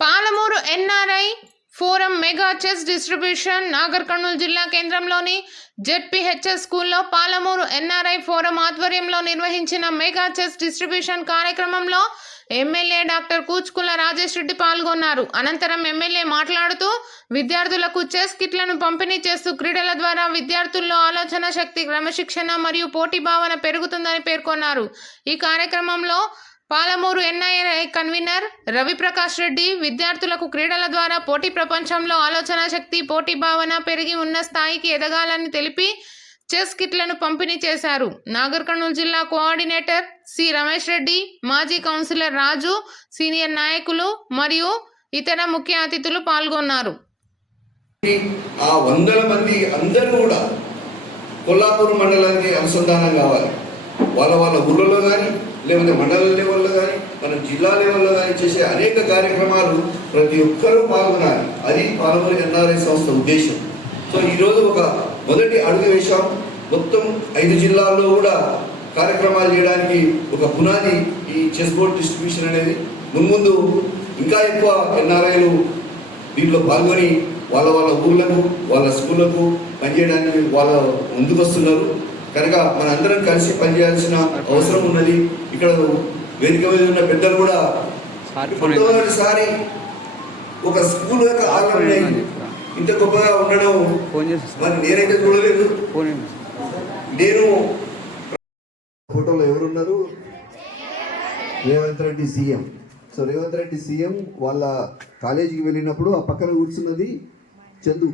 Palamuru NRI forum mega chess distribution Nagar Kurnool జిల్లా కేంద్రంలోని ZPHS స్కూల్లో పాలమూరు ఎన్ఆర్ఐ ఫోరం ఆధ్వర్యంలో నిర్వహించిన మెగా చెస్ డిస్ట్రిబ్యూషన్ కార్యక్రమంలో ఎమ్మెల్యే డాక్టర్ కూచుకుల రాజేష్ రెడ్డి పాల్గొన్నారు. అనంతరం ఎమ్మెల్యే మాట్లాడుతూ విద్యార్థులకు చెస్ కిట్లను పంపిణీ చేస్తూ క్రీడల ద్వారా విద్యార్థుల్లో ఆలోచన శక్తి, క్రమశిక్షణ మరియు పోటీ భావన పెరుగుతుందని పేర్కొన్నారు. ఈ కార్యక్రమంలో పాలమూరు ఎన్ఐఏ కన్వీనర్ రవిప్రకాష్ రెడ్డి విద్యార్థులకు క్రీడల ద్వారా పోటీ ప్రపంచంలో ఆలోచన శక్తి, పోటీ భావన పెరిగి ఉన్న స్థాయికి ఎదగాలని తెలిపి చెస్ కిట్లను పంపిణీ చేశారు. నాగర్ కర్నూలు జిల్లా కోఆర్డినేటర్ సి రమేష్ రెడ్డి, మాజీ కౌన్సిలర్ రాజు, సీనియర్ నాయకులు మరియు ఇతర ముఖ్య అతిథులు పాల్గొన్నారు. ఆ వందల మంది అందరూ కూడా కొల్లాపూర్ మండలానికి అనుసంధానం కావాలి. వాళ్ళ ఊళ్ళలో కానీ లేకపోతే మండల లెవెల్లో కానీ మన జిల్లా లెవెల్లో కానీ చేసే అనేక కార్యక్రమాలు ప్రతి ఒక్కరూ పాల్గొనాలి. అది పాలమూరు ఎన్ఆర్ఐ సంస్థ ఉద్దేశం. సో ఈరోజు ఒక మొదటి అడుగు వేశాం. మొత్తం 5 జిల్లాల్లో కూడా కార్యక్రమాలు చేయడానికి ఒక పునాది ఈ చెస్ బోర్డ్ డిస్ట్రిబ్యూషన్ అనేది. ముందు ఇంకా ఎక్కువ ఎన్ఆర్ఐలు దీంట్లో పాల్గొని వాళ్ళ ఊళ్ళకు, వాళ్ళ స్కూళ్ళకు పనిచేయడానికి వాళ్ళ ముందుకు వస్తున్నారు. కనుక మనందరం కలిసి పనిచేయాల్సిన అవసరం ఉన్నది. ఇక్కడ వేదిక మీద ఉన్న పెద్దలు కూడా మొట్టమొదటిసారి ఒక స్కూల్ యొక్క ఆర్గనైజ్ ఇంత గొప్పగా ఉండడం మరి నేనైతే చూడలేదు. నేను ఫోటోలో ఎవరున్నారు? Revanth Reddy CM. So Revanth Reddy CM వాళ్ళ కాలేజీకి వెళ్ళినప్పుడు ఆ పక్కన కూర్చున్నది చందు.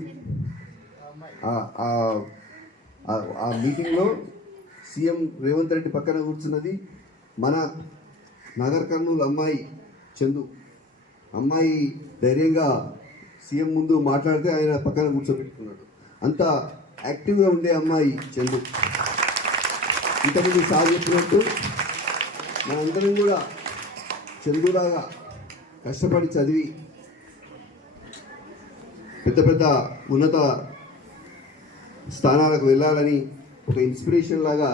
ఆ మీటింగ్లో సీఎం రేవంత్ రెడ్డి పక్కన కూర్చున్నది మన నాగర్ కర్నూలు అమ్మాయి చందు. అమ్మాయి ధైర్యంగా సీఎం ముందు మాట్లాడితే ఆయన పక్కన కూర్చోబెట్టుకున్నాడు. అంత యాక్టివ్గా ఉండే అమ్మాయి చందు. ఇంతకుముందు సార్ చెప్పినట్టు మనందరం కూడా చందులాగా కష్టపడి చదివి పెద్ద ఉన్నత స్థానాలకు వెళ్ళాలని ఒక ఇన్స్పిరేషన్ లాగా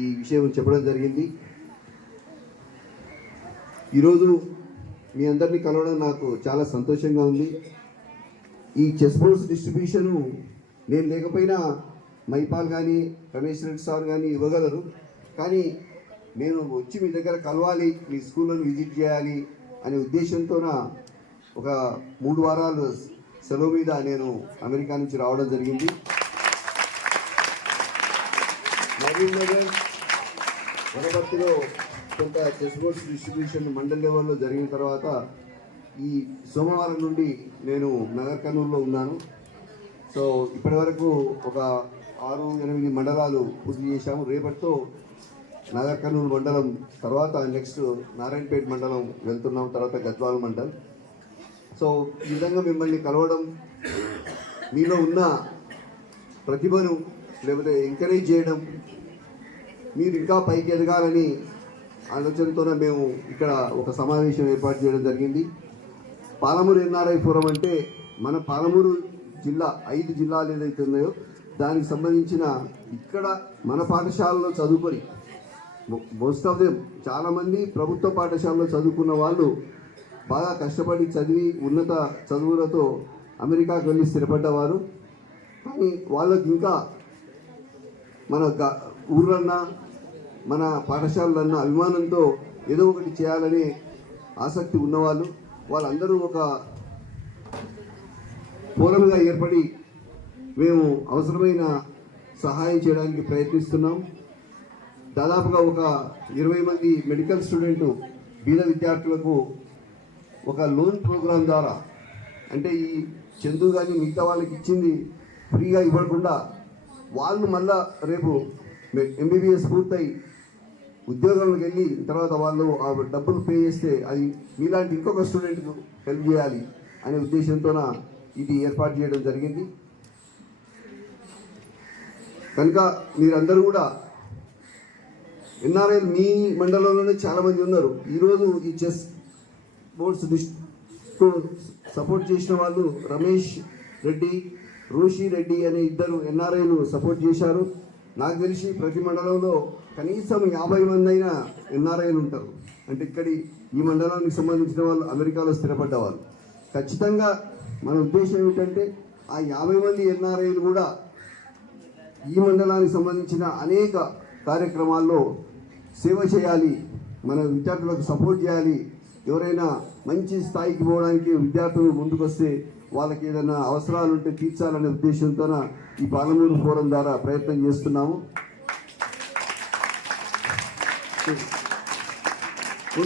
ఈ విషయం చెప్పడం జరిగింది. ఈరోజు మీ అందరినీ కలవడం నాకు చాలా సంతోషంగా ఉంది. ఈ చెస్ బోర్డ్స్ డిస్ట్రిబ్యూషను నేను లేకపోయినా మైపాల్ కానీ రమేష్ రెడ్డి సార్ కానీ ఇవ్వగలరు. కానీ నేను వచ్చి మీ దగ్గర కలవాలి, మీ స్కూళ్ళను విజిట్ చేయాలి అనే ఉద్దేశంతోన ఒక 3 వారాలు సెలవు మీద నేను అమెరికా నుంచి రావడం జరిగింది. నగర్ వనపర్తిలో కొంత చెస్ బోర్డ్స్ డిస్ట్రిబ్యూషన్ మండల్ లెవెల్లో జరిగిన తర్వాత ఈ సోమవారం నుండి నేను నగర్ కర్నూలులో ఉన్నాను. సో ఇప్పటి వరకు ఒక 6-8 మండలాలు పూర్తి చేశాము. రేపటితో నాగర్ కర్నూలు మండలం తర్వాత నెక్స్ట్ నారాయణపేట మండలం వెళ్తున్నాం, తర్వాత గద్వాల మండలం. సో ఈ విధంగా మిమ్మల్ని కలవడం, మీలో ఉన్న ప్రతిభను లేకపోతే ఎంకరేజ్ చేయడం, మీరు ఇంకా పైకి ఎదగాలని ఆలోచనతోనే మేము ఇక్కడ ఒక సమావేశం ఏర్పాటు చేయడం జరిగింది. పాలమూరు ఎన్ఆర్ఐ ఫోరం అంటే మన పాలమూరు జిల్లా 5 జిల్లాలు ఏదైతే ఉన్నాయో దానికి సంబంధించిన ఇక్కడ మన పాఠశాలలో చదువుకొని మోస్ట్ ఆఫ్ దెమ్ చాలామంది ప్రభుత్వ పాఠశాలలో చదువుకున్న వాళ్ళు బాగా కష్టపడి చదివి ఉన్నత చదువులతో అమెరికాకు వెళ్ళి స్థిరపడ్డవారు. కానీ వాళ్ళకి ఇంకా మన ఊర్లన్నా మన పాఠశాలలన్నా అభిమానంతో ఏదో ఒకటి చేయాలనే ఆసక్తి ఉన్నవాళ్ళు వాళ్ళందరూ ఒక ఫోరంగా ఏర్పడి మేము అవసరమైన సహాయం చేయడానికి ప్రయత్నిస్తున్నాం. దాదాపుగా ఒక 20 మంది మెడికల్ స్టూడెంట్ బీద విద్యార్థులకు ఒక లోన్ ప్రోగ్రాం ద్వారా, అంటే ఈ చందు కానీ మిగతా వాళ్ళకి ఇచ్చింది ఫ్రీగా ఇవ్వకుండా వాళ్ళు మళ్ళా రేపు ఎంబీబీఎస్ పూర్తయి ఉద్యోగంలోకి వెళ్ళి తర్వాత వాళ్ళు ఆ డబ్బులు పే చేస్తే అది మీలాంటి ఇంకొక స్టూడెంట్కు హెల్ప్ చేయాలి అనే ఉద్దేశంతోన ఇది ఏర్పాటు చేయడం జరిగింది. కనుక మీరందరూ కూడా ఎన్ఆర్ఐలు మీ మండలంలోనే చాలామంది ఉన్నారు. ఈరోజు ఈ చెస్ బోర్డ్స్ సపోర్ట్ చేసిన వాళ్ళు రమేష్ రెడ్డి, రోషి రెడ్డి అనే 2 ఎన్ఆర్ఐలు సపోర్ట్ చేశారు. నాకు తెలిసి ప్రతి మండలంలో కనీసం 50 మంది అయినా ఎన్ఆర్ఐలు ఉంటారు. అంటే ఇక్కడి ఈ మండలానికి సంబంధించిన వాళ్ళు అమెరికాలో స్థిరపడ్డ వాళ్ళు. ఖచ్చితంగా మన ఉద్దేశం ఏమిటంటే ఆ 50 మంది ఎన్ఆర్ఐలు కూడా ఈ మండలానికి సంబంధించిన అనేక కార్యక్రమాల్లో సేవ చేయాలి, మన విద్యార్థులకు సపోర్ట్ చేయాలి. ఎవరైనా మంచి స్థాయికి పోవడానికి విద్యార్థులు ముందుకొస్తే వాళ్ళకి ఏదైనా అవసరాలు ఉంటే తీర్చాలనే ఉద్దేశంతో ఈ పాలమూరు ఫోరం ద్వారా ప్రయత్నం చేస్తున్నాము.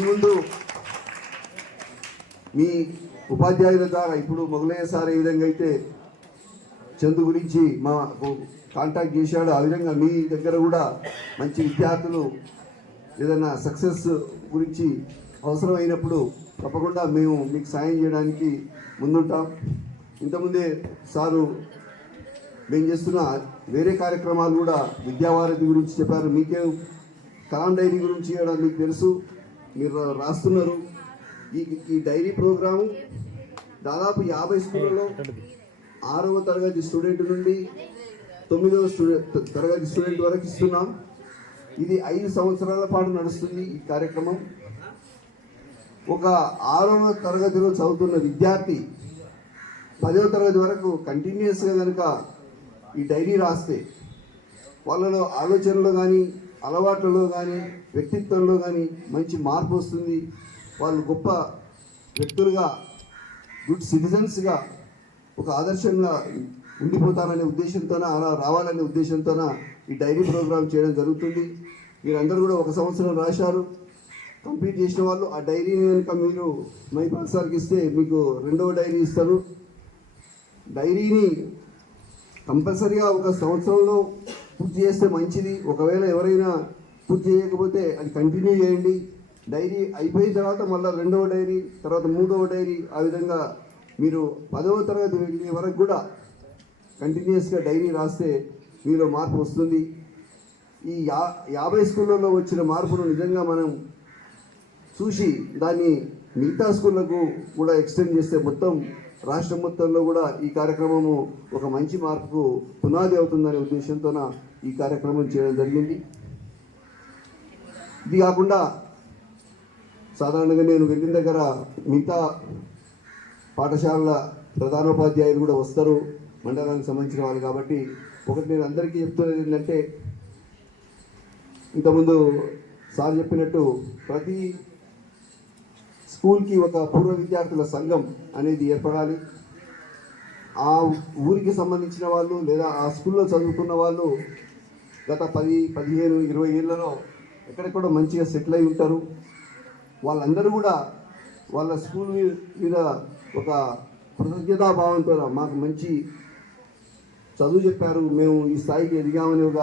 ముందు మీ ఉపాధ్యాయుల ద్వారా ఇప్పుడు మొగలయ్య సార్ ఏ విధంగా అయితే చందు గురించి మా కాంటాక్ట్ చేశాడు, ఆ విధంగా మీ దగ్గర కూడా మంచి విద్యార్థులు ఏదైనా సక్సెస్ గురించి అవసరమైనప్పుడు తప్పకుండా మేము మీకు సాయం చేయడానికి ముందుంటాం. ఇంతకుముందే సారు మేము చేస్తున్న వేరే కార్యక్రమాలు కూడా విద్యావారధి గురించి చెప్పారు. మీకే కలాం డైరీ గురించి కూడా మీకు తెలుసు, మీరు రాస్తున్నారు. ఈ డైరీ ప్రోగ్రాము దాదాపు 50 స్కూళ్ళలో 6వ తరగతి స్టూడెంట్ నుండి 9వ తరగతి స్టూడెంట్ వరకు ఇస్తున్నాం. ఇది 5 సంవత్సరాల పాటు నడుస్తుంది ఈ కార్యక్రమం. ఒక 6వ తరగతిలో చదువుతున్న విద్యార్థి 10వ తరగతి వరకు కంటిన్యూస్గా కనుక ఈ డైరీ రాస్తే వాళ్ళలో ఆలోచనలో కానీ అలవాట్లలో కానీ వ్యక్తిత్వంలో కానీ మంచి మార్పు వస్తుంది. వాళ్ళు గొప్ప వ్యక్తులుగా, గుడ్ సిటిజన్స్గా, ఒక ఆదర్శంగా ఉండిపోతారనే ఉద్దేశంతో, అలా రావాలనే ఉద్దేశంతో ఈ డైరీ ప్రోగ్రామ్ చేయడం జరుగుతుంది. మీరందరూ కూడా 1 సంవత్సరం రాశారు, కంప్లీట్ చేసిన వాళ్ళు ఆ డైరీని కనుక మీరు మైపాల్ సార్కి ఇస్తే మీకు 2వ డైరీ ఇస్తారు. డైరీని కంపల్సరీగా 1 సంవత్సరంలో పూర్తి చేస్తే మంచిది. ఒకవేళ ఎవరైనా పూర్తి చేయకపోతే అది కంటిన్యూ చేయండి. డైరీ అయిపోయిన తర్వాత మళ్ళీ 2వ డైరీ, తర్వాత 3వ డైరీ, ఆ విధంగా మీరు 10వ తరగతి వెళ్ళే వరకు కూడా కంటిన్యూస్గా డైరీ రాస్తే మీలో మార్పు వస్తుంది. ఈ 50 స్కూళ్ళల్లో వచ్చిన మార్పును నిజంగా మనం చూసి దాన్ని మిగతా స్కూళ్ళకు కూడా ఎక్స్టెండ్ చేస్తే మొత్తం రాష్ట్రం మొత్తంలో కూడా ఈ కార్యక్రమము ఒక మంచి మార్పుకు పునాది అవుతుందనే ఉద్దేశంతో ఈ కార్యక్రమం చేయడం జరిగింది. ఇది కాకుండా సాధారణంగా నేను వెళ్ళిన దగ్గర మిగతా పాఠశాలల ప్రధానోపాధ్యాయులు కూడా వస్తారు, మండలానికి సంబంధించిన వాళ్ళు. కాబట్టి ఒకటి నేను అందరికీ చెప్తున్నది ఏంటంటే, ఇంతకుముందు సార్ చెప్పినట్టు ప్రతి స్కూల్కి ఒక పూర్వ విద్యార్థుల సంఘం అనేది ఏర్పడాలి. ఆ ఊరికి సంబంధించిన వాళ్ళు లేదా ఆ స్కూల్లో చదువుకున్న వాళ్ళు గత 10, 15, 20 ఏళ్లలో ఎక్కడెక్కడో మంచిగా సెటిల్ అయి ఉంటారు. వాళ్ళందరూ కూడా వాళ్ళ స్కూల్ మీద ఒక కృతజ్ఞతాభావంతో మాకు మంచి చదువు చెప్పారు, మేము ఈ స్థాయికి ఎదిగామని ఒక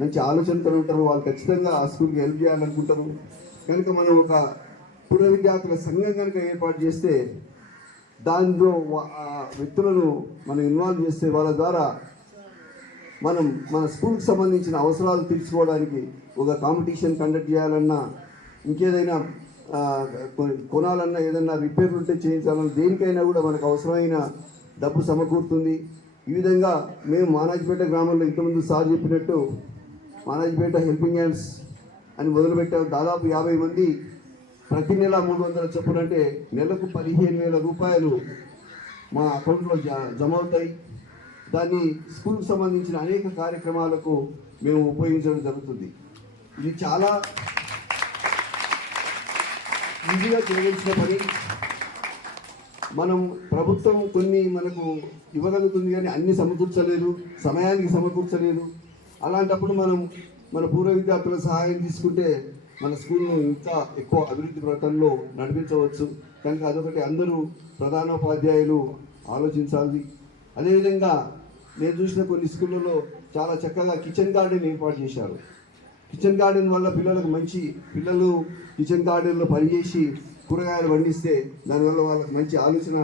మంచి ఆలోచనతో ఉంటారు. వాళ్ళు ఖచ్చితంగా ఆ స్కూల్కి హెల్ప్ చేయాలనుకుంటారు. కనుక మనం ఒక పూర్వ విద్యార్థుల సంఘం కనుక ఏర్పాటు చేస్తే, దానిలో వ్యక్తులను మనం ఇన్వాల్వ్ చేస్తే వాళ్ళ ద్వారా మనం మన స్కూల్కి సంబంధించిన అవసరాలు తీర్చుకోవడానికి ఒక కాంపిటీషన్ కండక్ట్ చేయాలన్నా, ఇంకేదైనా కొనాలన్నా, ఏదైనా రిపేర్లు ఉంటే చేయించాలన్నా, దేనికైనా కూడా మనకు అవసరమైన డబ్బు సమకూరుతుంది. ఈ విధంగా మేము మానాజిపేట గ్రామంలో ఇంతకుముందు సార్ చెప్పినట్టు మానాజిపేట హెల్పింగ్ హ్యాండ్స్ అని మొదలుపెట్టాం. దాదాపు 50 మంది ప్రతి నెల 300 చొప్పున, అంటే నెలకు 15,000 రూపాయలు మా అకౌంట్లో జమ అవుతాయి. దాన్ని స్కూల్కి సంబంధించిన అనేక కార్యక్రమాలకు మేము ఉపయోగించడం జరుగుతుంది. ఇది చాలా ఈజీగా చేయవలసిన పని. మనం ప్రభుత్వం కొన్ని మనకు ఇవ్వగలుగుతుంది కానీ అన్ని సమకూర్చలేదు, సమయానికి సమకూర్చలేదు. అలాంటప్పుడు మనం మన పూర్వ విద్యార్థుల సహాయం తీసుకుంటే మన స్కూల్ను ఇంకా ఎక్కువ అభివృద్ధి పథంలో నడిపించవచ్చు. కనుక అదొకటి అందరూ ప్రధానోపాధ్యాయులు ఆలోచించాలి. అదేవిధంగా నేను చూసిన కొన్ని స్కూళ్ళలో చాలా చక్కగా కిచెన్ గార్డెన్ ఏర్పాటు చేశారు. కిచెన్ గార్డెన్ వల్ల పిల్లలు కిచెన్ గార్డెన్లో పనిచేసి కూరగాయలు పండిస్తే దానివల్ల వాళ్ళకి మంచి ఆలోచన,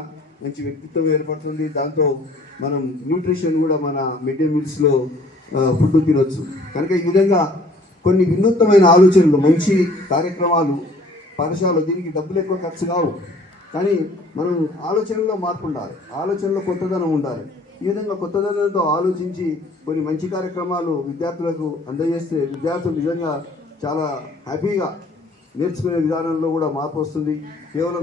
మంచి వ్యక్తిత్వం ఏర్పడుతుంది. దాంతో మనం న్యూట్రిషన్ కూడా మన మిడ్ డే మీల్స్లో ఫుడ్ తినొచ్చు. కనుక ఈ విధంగా కొన్ని వినూత్నమైన ఆలోచనలు, మంచి కార్యక్రమాలు పాఠశాలలో, దీనికి డబ్బులు ఎక్కువ ఖర్చు కావు, కానీ మనం ఆలోచనలో మార్పు ఉండాలి, ఆలోచనలో కొత్తదనం ఉండాలి. ఈ విధంగా కొత్తదనంతో ఆలోచించి కొన్ని మంచి కార్యక్రమాలు విద్యార్థులకు అందజేస్తే విద్యార్థులు నిజంగా చాలా హ్యాపీగా నేర్చుకునే విధానంలో కూడా మార్పు వస్తుంది. కేవలం